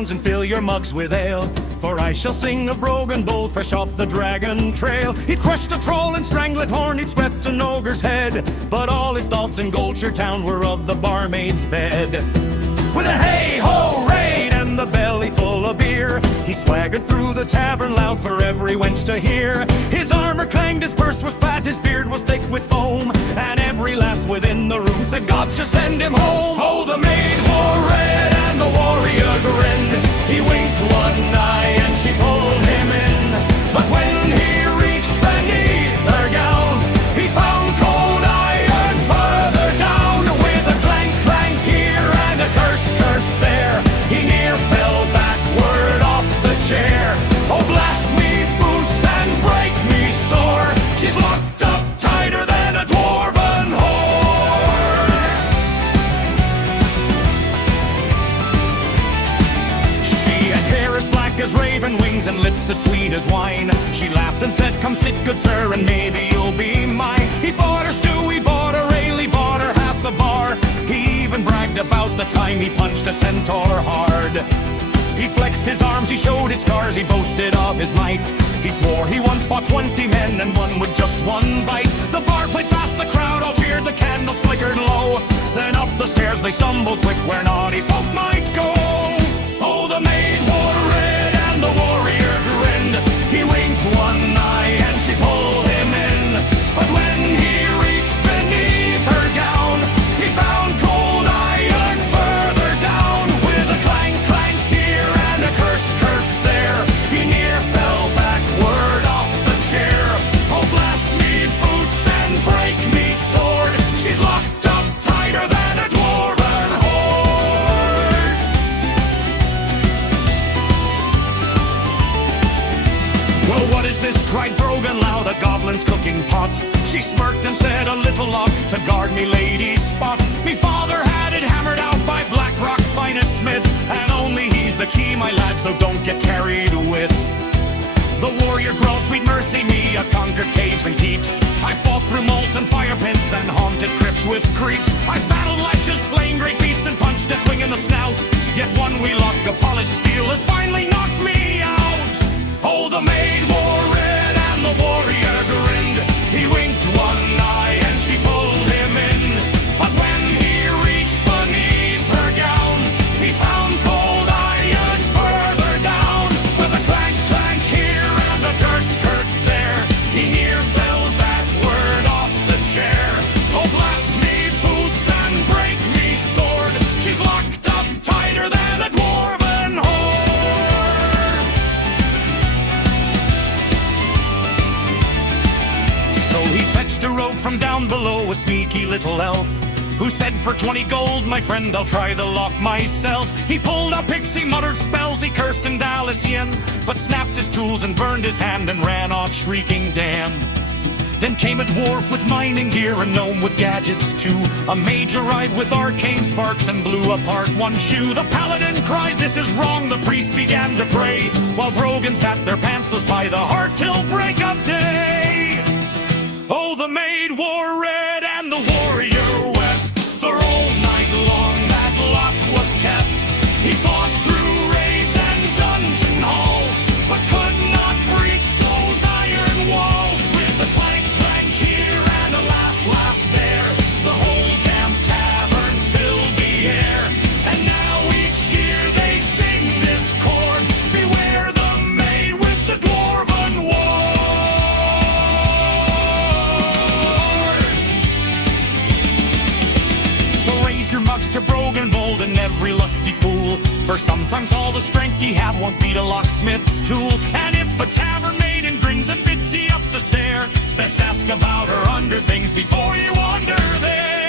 crowns and fill your mugs with ale. For I shall sing of Brogan bold, fresh off the dragon trail. He'd crushed a troll and strangled horn, he'd swept an ogre's head, but all his thoughts in Goldshire town were of the barmaid's bed. With a hey-ho raid and the belly full of beer, he swaggered through the tavern loud for every wench to hear. His armor clanged, his purse was fat, his beard was thick with foam, and every lass within the room said, "Gods just send him home." Oh, the maid wore red and the warrior grinned. He winked one eye and she pulled him in, but when he reached beneath her gown, he found cold iron further down. With a clank clank here and a curse curse there, he near fell backward off the chair. Oh, blast me boots and break me sore, she's locked up tighter than a dwarven whore. She had hair as black as raven wings and lips as sweet as wine. She laughed and said, "Come sit, good sir, and maybe you'll be mine." He bought her stew, he bought her ale, he bought her half the bar. He even bragged about the time he punched a centaur hard. He flexed his arms, he showed his scars, he boasted of his might. He swore he once fought 20 men and won with just one bite. The bar played fast, the crowd all cheered, the candles flickered low. Then up the stairs they stumbled quick where naughty folk might go. Oh, the maid wore red and the warrior grinned. He winked one eye and she pulled him in, but when he reached beneath her gown, he found cold iron further down. With a clank clank here and a curse curse there, he near fell backward off the chair. Oh, blast me boots and break me sword, she's locked up tighter than a dwarven hoard. Well, what is this? Cried Brogan loud, a goblin's cooking pot. She smirked and said, "A little lock to guard me lady's spot. Me father had it hammered out by Blackrock's finest smith, and only he's the key, my lad, so don't get carried with." The warrior growled, "Sweet mercy me, I've conquered caves and keeps. I fought through molten fire pits and haunted crypts with creeps. I've battled lashes, slain great beasts, and punched a thing in the snout. Yet one wee lock of polished steel has finally knocked me out." Oh, the maid wore red and the warrior grinned. He winked one eye and she pulled him in, but when he reached beneath her gown, he found cold iron further down. With a clank clank here and a curse curse there, he near fell backward off the chair. Oh, blast me boots and break me sword, she's locked up tighter than a dwarven whore. So he fetched a rogue from down below, a sneaky little elf, who said, "For 20 gold, my friend, I'll try the lock myself." He pulled a pixie, muttered spells, he cursed in Dalician, but snapped his tools and burned his hand and ran off shrieking damn. Then came a dwarf with mining gear, a gnome with gadgets too. A mage arrived with arcane sparks and blew apart one shoe. The paladin cried, "This is wrong," the priest began to pray, while Brogan sat there pantsless by the hearth till break of day. Oh, the maid wore red and the warrior wept. The whole night long that lock was kept. He fought through raids and dungeon halls, but could not breach those iron walls. With a clank clank here and a laugh laugh there, the whole damn tavern filled the air. And now each year they sing this chord, "Beware the maid with the dwarven ward." So raise your mugs to Brogan bold and every lusty fool, for sometimes all the strength ye have won't beat a locksmith's tool. And if a tavern maiden grins and bids ye up the stair, best ask about her under things before you wander there.